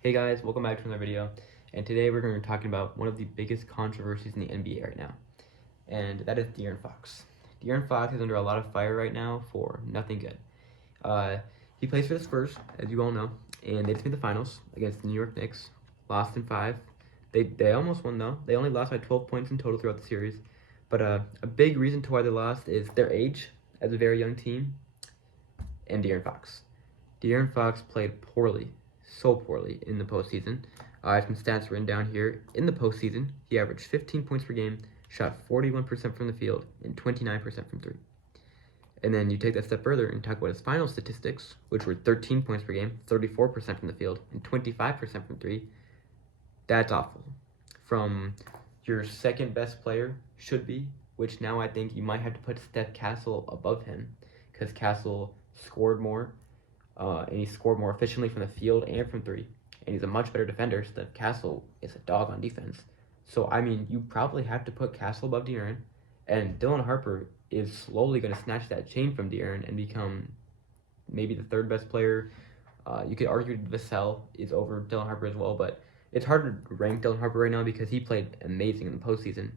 Hey guys, welcome back to another video. And today we're going to be talking about one of the biggest controversies in the NBA right now, and that is De'Aaron Fox. De'Aaron Fox is under a lot of fire right now for nothing good. He plays for the Spurs, as you all know, and they just made the finals against the New York Knicks. Lost in 5. They almost won though. They only lost by 12 points in total throughout the series. But a big reason to why they lost is their age as a very young team and De'Aaron Fox. De'Aaron Fox played poorly, so poorly in the postseason. I have some stats written down here. In the postseason, he averaged 15 points per game, shot 41% from the field, and 29% from three. And then you take that step further and talk about his final statistics, which were 13 points per game, 34% from the field, and 25% from three. That's awful. From your second best player should be, which now I think you might have to put Steph Castle above him, because Castle scored more, and he scored more efficiently from the field and from three. And he's a much better defender. Steph Castle is a dog on defense. So, I mean, you probably have to put Castle above De'Aaron, and Dylan Harper is slowly going to snatch that chain from De'Aaron and become maybe the third best player. You could argue Vassell is over Dylan Harper as well, but it's hard to rank Dylan Harper right now because he played amazing in the postseason.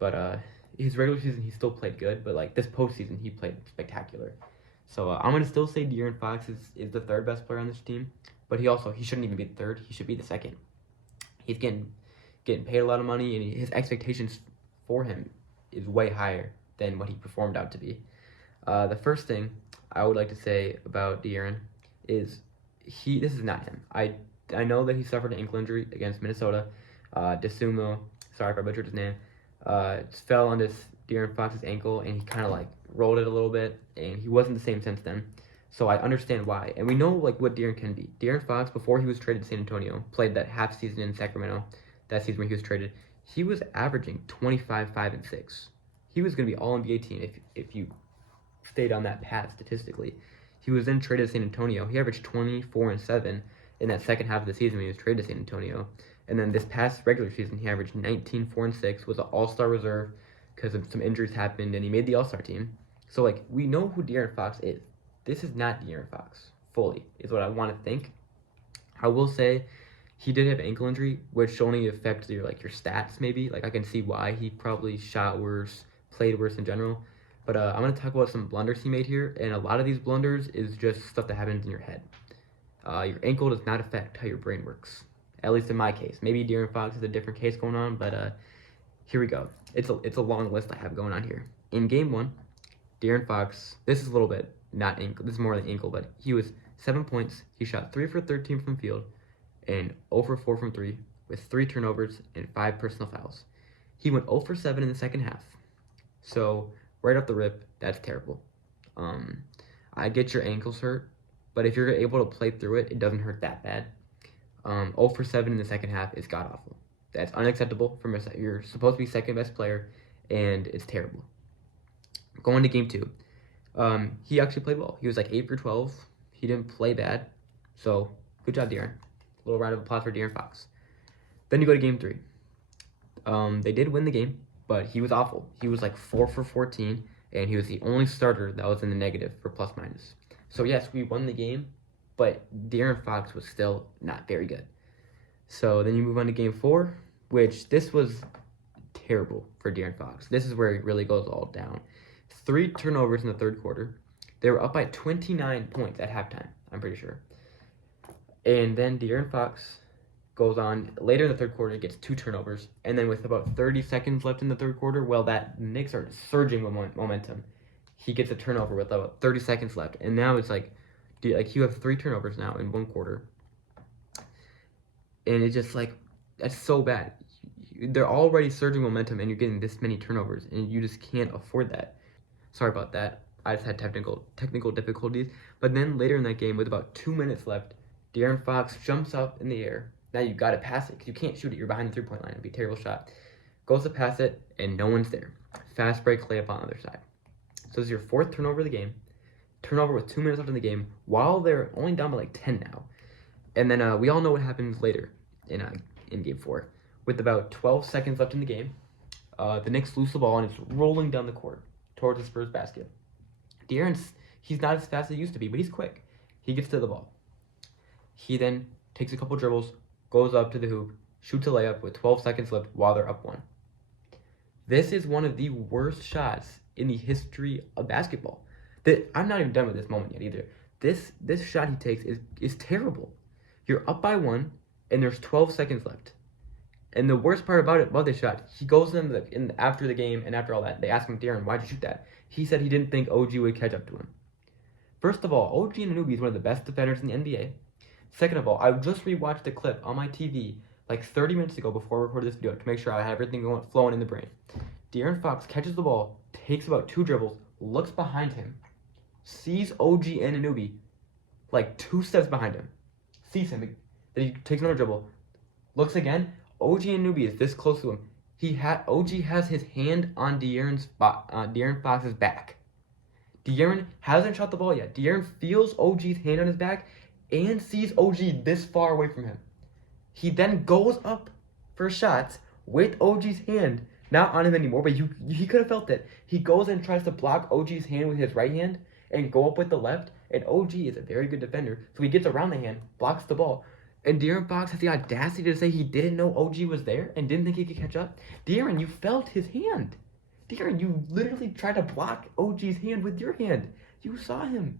But his regular season, he still played good, but like this postseason, he played spectacular. So I'm going to still say De'Aaron Fox is the third best player on this team, but he shouldn't even be the third. He should be the second. He's getting paid a lot of money, and his expectations for him is way higher than what he performed out to be. The first thing I would like to say about De'Aaron is this is not him. I know that he suffered an ankle injury against Minnesota. Desumo, sorry if I butchered his name, fell on this De'Aaron Fox's ankle, and he kind of like rolled it a little bit, and he wasn't the same since then. So I understand why. And we know like what De'Aaron can be. De'Aaron Fox, before he was traded to San Antonio, played that half season in Sacramento, that season when he was traded. He was averaging 25, 5, and 6. He was going to be all-NBA team if you stayed on that path statistically. He was then traded to San Antonio. He averaged 24 and 7 in that second half of the season when he was traded to San Antonio. And then this past regular season, he averaged 19, 4, and 6, was an all-star reserve because of some injuries happened, and he made the all-star team. So, like, we know who De'Aaron Fox is. This is not De'Aaron Fox, fully, is what I want to think. I will say he did have an ankle injury, which only affects your stats, maybe. Like, I can see why he probably shot worse, played worse in general. But I'm going to talk about some blunders he made here, and a lot of these blunders is just stuff that happens in your head. Your ankle does not affect how your brain works, at least in my case. Maybe De'Aaron Fox is a different case going on, but here we go. It's a long list I have going on here. In Game 1, De'Aaron Fox, this is a little bit not ankle, this is more than ankle, but he was 7 points. He shot 3 for 13 from field and 0 for 4 from 3 with 3 turnovers and 5 personal fouls. He went 0 for 7 in the second half. So, right off the rip, that's terrible. I get your ankles hurt, but if you're able to play through it, it doesn't hurt that bad. 0 for 7 in the second half is god-awful. That's unacceptable from you're supposed to be second best player, and it's terrible. Going to Game 2, he actually played well. He was like 8 for 12. He didn't play bad. So, good job, De'Aaron. A little round of applause for De'Aaron Fox. Then you go to Game 3. They did win the game, but he was awful. He was like 4 for 14, and he was the only starter that was in the negative for plus-minus. So, yes, we won the game, but De'Aaron Fox was still not very good. So, then you move on to Game 4, which this was terrible for De'Aaron Fox. This is where it really goes all down. 3 turnovers in the third quarter. They were up by 29 points at halftime, I'm pretty sure. And then De'Aaron Fox goes on later in the third quarter, gets 2 turnovers, and then with about 30 seconds left in the third quarter, that Knicks are surging momentum. He gets a turnover with about 30 seconds left, and now it's like you have 3 turnovers now in one quarter, and it's just like that's so bad. They're already surging momentum, and you're getting this many turnovers, and you just can't afford that. Sorry about that. I just had technical difficulties. But then later in that game, with about 2 minutes left, De'Aaron Fox jumps up in the air. Now you got to pass it because you can't shoot it. You're behind the three-point line. It'd be a terrible shot. Goes to pass it, and no one's there. Fast break layup on the other side. So this is your 4th turnover of the game. Turnover with 2 minutes left in the game while they're only down by like 10 now. And then we all know what happens later in Game 4. With about 12 seconds left in the game, the Knicks lose the ball, and it's rolling down the court towards the Spurs basket. De'Aaron's, he's not as fast as he used to be, but he's quick. He gets to the ball. He then takes a couple dribbles, goes up to the hoop, shoots a layup with 12 seconds left while they're up 1. This is one of the worst shots in the history of basketball. I'm not even done with this moment yet either. This shot he takes is terrible. You're up by 1, and there's 12 seconds left. And the worst part about this shot, he goes in after the game and after all that, they ask him, Deaaron, why'd you shoot that? He said he didn't think OG would catch up to him. First of all, OG Anunoby is one of the best defenders in the NBA. Second of all, I just rewatched the clip on my TV like 30 minutes ago before I recorded this video to make sure I had everything flowing in the brain. Deaaron Fox catches the ball, takes about 2 dribbles, looks behind him, sees OG Anunoby like 2 steps behind him, sees him, then he takes another dribble, looks again, OG Anunoby is this close to him. OG has his hand on Deaaron Fox's back. Deaaron hasn't shot the ball yet. Deaaron feels OG's hand on his back and sees OG this far away from him. He then goes up for shots with OG's hand not on him anymore, but he could have felt it. He goes and tries to block OG's hand with his right hand and go up with the left, and OG is a very good defender, so he gets around the hand, blocks the ball, and Deaaron Fox has the audacity to say he didn't know OG was there and didn't think he could catch up. Deaaron, you felt his hand. Deaaron, you literally tried to block OG's hand with your hand. You saw him.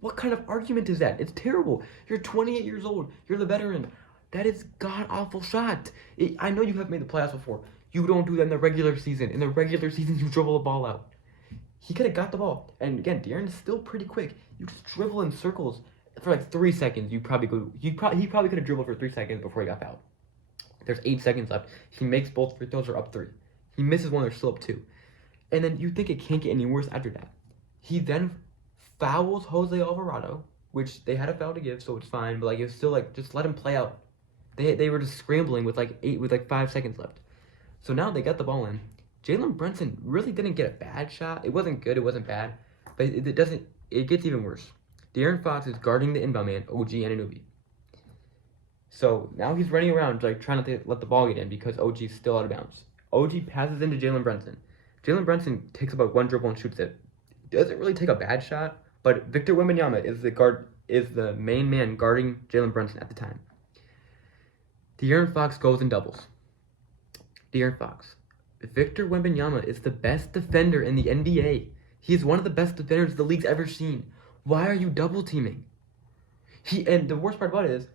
What kind of argument is that? It's terrible. You're 28 years old. You're the veteran. That is god-awful shot. I know you have made the playoffs before. You don't do that in the regular season. In the regular season, you dribble the ball out. He could have got the ball. And again, Deaaron is still pretty quick. You just dribble in circles for like 3 seconds. He probably could have dribbled for 3 seconds before he got fouled. There's 8 seconds left. He makes both free throws, are up 3. He misses one, they're still up 2. And then you think it can't get any worse after that. He then fouls Jose Alvarado, which they had a foul to give, so it's fine. But like, it was still like, just let him play out. They were just scrambling with like 5 seconds left. So now they got the ball in. Jalen Brunson really didn't get a bad shot. It wasn't good, it wasn't bad, but it gets even worse. Deaaron Fox is guarding the inbound man, OG Anunoby. So now he's running around like trying to let the ball get in because OG is still out of bounds. OG passes into Jalen Brunson. Jalen Brunson takes about 1 dribble and shoots it. Doesn't really take a bad shot, but Victor Wembanyama is the main man guarding Jalen Brunson at the time. Deaaron Fox goes and doubles. Deaaron Fox. Victor Wembanyama is the best defender in the NBA. He is one of the best defenders the league's ever seen. Why are you double teaming? And the worst part about it is,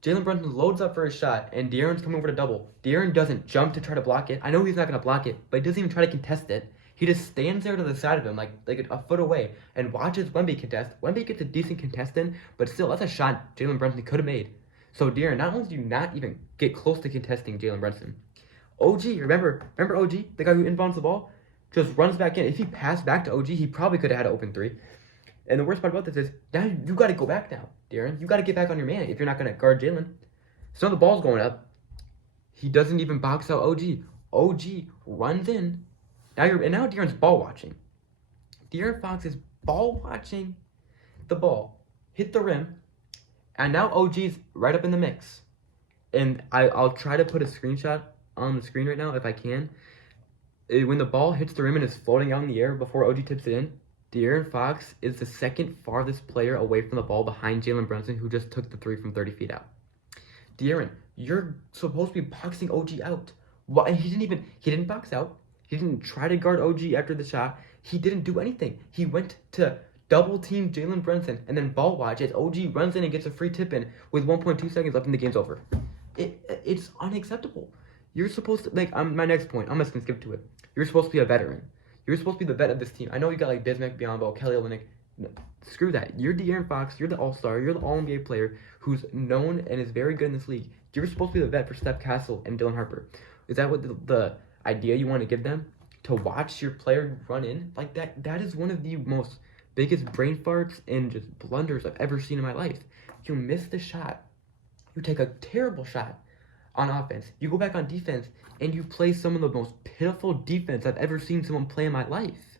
Jalen Brunson loads up for his shot, and De'Aaron's coming over to double. De'Aaron doesn't jump to try to block it. I know he's not going to block it, but he doesn't even try to contest it. He just stands there to the side of him, like a foot away, and watches Wemby contest. Wemby gets a decent contest in, but still, that's a shot Jalen Brunson could have made. So De'Aaron, not only do you not even get close to contesting Jalen Brunson, OG, remember OG, the guy who inbounds the ball, just runs back in. If he passed back to OG, he probably could have had an open 3. And the worst part about this is, now you got to go back now, De'Aaron. You got to get back on your man if you're not going to guard Jalen. So the ball's going up. He doesn't even box out OG. OG runs in. Now De'Aaron's ball watching. De'Aaron Fox is ball watching the ball hit the rim, and now OG's right up in the mix. And I'll try to put a screenshot on the screen right now if I can. When the ball hits the rim and is floating out in the air before OG tips it in, De'Aaron Fox is the second farthest player away from the ball behind Jalen Brunson, who just took the 3 from 30 feet out. De'Aaron, you're supposed to be boxing OG out. Why? He didn't box out. He didn't try to guard OG after the shot. He didn't do anything. He went to double team Jalen Brunson and then ball watch as OG runs in and gets a free tip in with 1.2 seconds left and the game's over. It's unacceptable. You're supposed to, my next point, I'm just going to skip to it. You're supposed to be a veteran. You're supposed to be the vet of this team. I know you got like Bismack Biyombo, Kelly Olynyk. No, screw that. You're De'Aaron Fox. You're the all-star. You're the all-NBA player who's known and is very good in this league. You're supposed to be the vet for Steph Castle and Dylan Harper. Is that what the idea you want to give them? To watch your player run in? Like that is one of the most biggest brain farts and just blunders I've ever seen in my life. You miss the shot. You take a terrible shot on offense. You go back on defense and you play some of the most pitiful defense I've ever seen someone play in my life.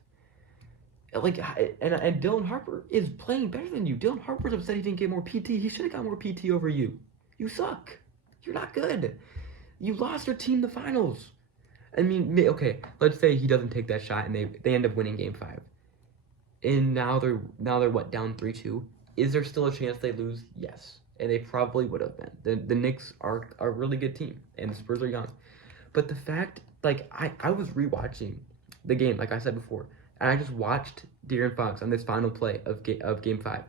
And Dylan Harper is playing better than you. Dylan Harper's upset he didn't get more PT. He should have got more PT over you. You suck. You're not good. You lost your team the finals. I mean, okay, let's say he doesn't take that shot and they end up winning game 5. And now they're what, down 3-2? Is there still a chance they lose? Yes. and they probably would have been. The Knicks are a really good team, and the Spurs are young. But the fact, like, I was rewatching the game, like I said before, and I just watched De'Aaron Fox on this final play of Game 5.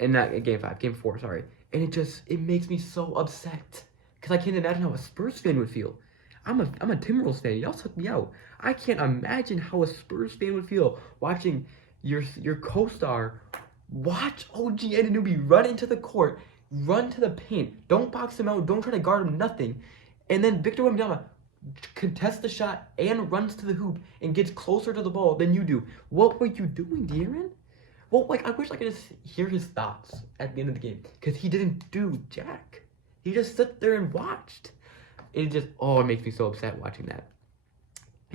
And not Game 5, Game 4, sorry. And it makes me so upset. Because I can't imagine how a Spurs fan would feel. I'm a Timberwolves fan. Y'all took me out. I can't imagine how a Spurs fan would feel watching your co-star watch OG Anunoby run into the court, run to the paint, don't box him out, don't try to guard him, nothing. And then Victor Wembanyama contests the shot and runs to the hoop and gets closer to the ball than you do. What were you doing, De'Aaron? Well, like, I wish I could just hear his thoughts at the end of the game. Because he didn't do jack. He just sat there and watched. It makes me so upset watching that.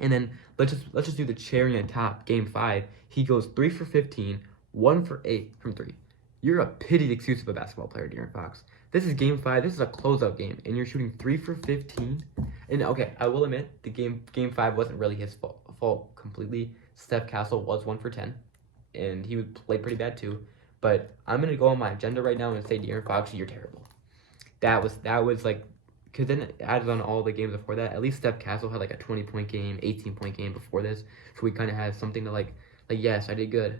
And then, let's just do the cherry on top, Game 5. He goes 3 for 15, 1 for 8 from 3. You're a pitied excuse of a basketball player, De'Aaron Fox. This is Game 5. This is a closeout game. And you're shooting 3 for 15. And, okay, I will admit, the Game 5 wasn't really his fault completely. Steph Castle was 1 for 10. And he would play pretty bad too. But I'm going to go on my agenda right now and say, De'Aaron Fox, you're terrible. That was like, because then it added on all the games before that. At least Steph Castle had like a 20-point game, 18-point game before this. So we kind of had something to like, yes, I did good.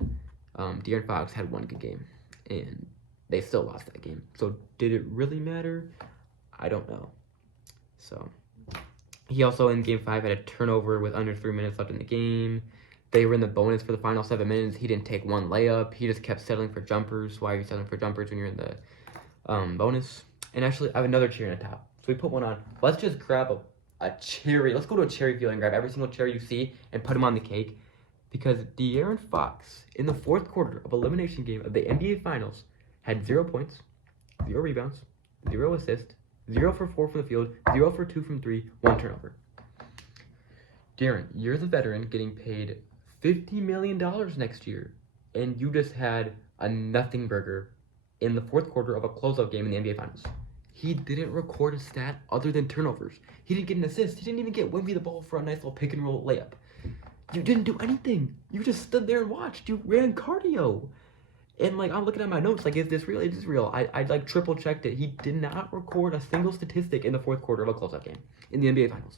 De'Aaron Fox had one good game. And they still lost that game. So did it really matter? I don't know. So he also in Game 5 had a turnover with under 3 minutes left in the game. They were in the bonus for the final 7 minutes. He didn't take one layup. He just kept settling for jumpers. Why are you settling for jumpers when you're in the bonus? And actually, I have another cherry on top. So we put one on. Let's just grab a cherry. Let's go to a cherry field and grab every single cherry you see and put them on the cake. Because De'Aaron Fox, in the fourth quarter of elimination game of the NBA Finals, had 0 points, 0 rebounds, 0 assists, 0 for 4 from the field, 0 for 2 from 3, 1 turnover. De'Aaron, you're the veteran getting paid $50 million next year, and you just had a nothing burger in the fourth quarter of a closeout game in the NBA Finals. He didn't record a stat other than turnovers. He didn't get an assist. He didn't even get Wemby the ball for a nice little pick and roll layup. You didn't do anything. You just stood there and watched. You ran cardio. And, like, I'm looking at my notes, like, is this real? It is real. I like, triple-checked it. He did not record a single statistic in the fourth quarter of a closeout game in the NBA Finals.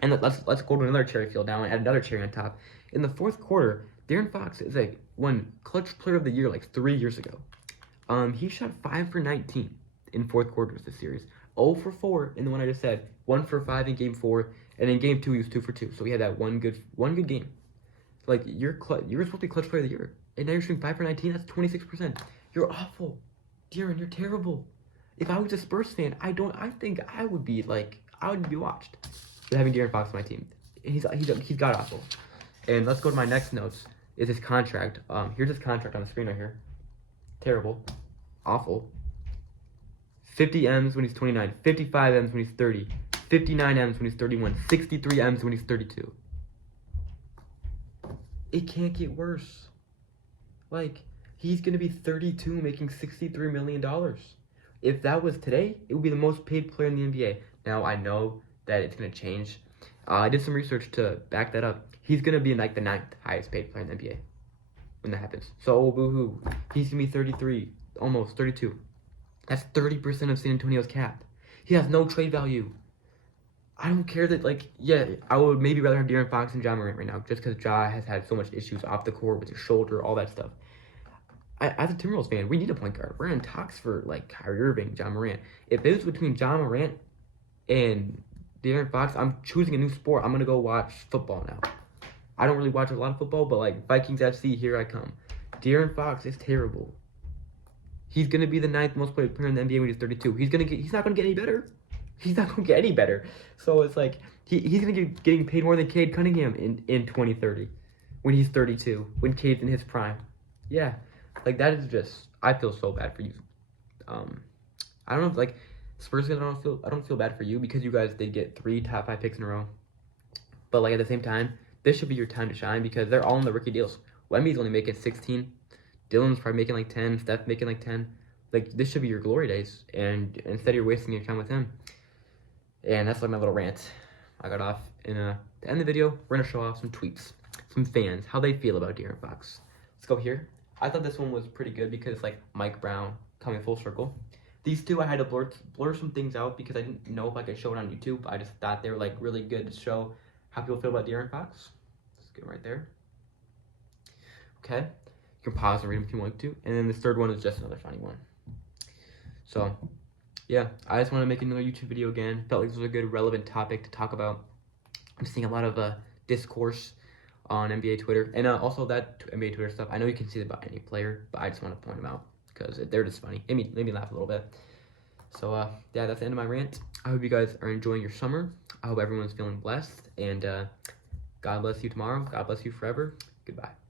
And let's go to another cherry field now and add another cherry on top. In the fourth quarter, De'Aaron Fox is like won Clutch Player of the Year like 3 years ago. He shot 5 for 19 in fourth quarters this series. 0 for 4 in the one I just said. 1 for 5 in Game 4, and in Game 2 he was 2 for 2. So he had that one good game. Like you're supposed to be Clutch Player of the Year, and now you're shooting 5 for 19. That's 26%. You're awful, De'Aaron. You're terrible. If I was a Spurs fan, I think I would be watched. Having De'Aaron Fox on my team. He's god awful. And let's go to my next notes. Is his contract. Here's his contract on the screen right here. Terrible. Awful. 50 M's when he's 29. 55 M's when he's 30. 59 M's when he's 31. 63 M's when he's 32. It can't get worse. Like, he's going to be 32 making $63 million. If that was today, it would be the most paid player in the NBA. Now, I know that it's going to change. I did some research to back that up. He's going to be like the 9th highest paid player in the NBA when that happens. So, boo-hoo. He's going to be 33, almost 32. That's 30% of San Antonio's cap. He has no trade value. I don't care that, I would maybe rather have De'Aaron Fox and Ja Morant right now, just because Ja has had so much issues off the court with his shoulder, all that stuff. As a Timberwolves fan, we need a point guard. We're in talks for, Kyrie Irving, Ja Morant. If it was between Ja Morant and De'Aaron Fox, I'm choosing a new sport. I'm going to go watch football now. I don't really watch a lot of football, but, Vikings FC, here I come. De'Aaron Fox is terrible. He's going to be the 9th most played player in the NBA when he's 32. He's not going to get any better. He's not going to get any better. So it's he's going to get getting paid more than Cade Cunningham in 2030 when he's 32, when Cade's in his prime. Yeah, that is just, I feel so bad for you. I don't know if, Spurs fans, I don't feel bad for you because you guys did get 3 top 5 picks in a row. But, at the same time, this should be your time to shine because they're all in the rookie deals. Wemby's only making 16. Dylan's probably making 10. Steph making 10. This should be your glory days. And instead you're wasting your time with him. And that's my little rant. I got off. And to end the video, we're going to show off some tweets. Some fans, how they feel about De'Aaron Fox. Let's go here. I thought this one was pretty good because Mike Brown coming full circle. These two I had to blur some things out because I didn't know if I could show it on YouTube. I just thought they were like really good to show how people feel about Deaaron Fox. Let's get right there. Okay, you can pause and read them if you want to. And then this third one is just another funny one. So yeah, I just want to make another YouTube video again. Felt like this was a good relevant topic to talk about. I'm seeing a lot of discourse on NBA Twitter, and also that NBA Twitter stuff. I know you can see it about any player, but I just want to point them out because they're just funny. Made me laugh a little bit. So yeah, that's the end of my rant. I hope you guys are enjoying your summer. I hope everyone's feeling blessed, and God bless you tomorrow. God bless you forever. Goodbye.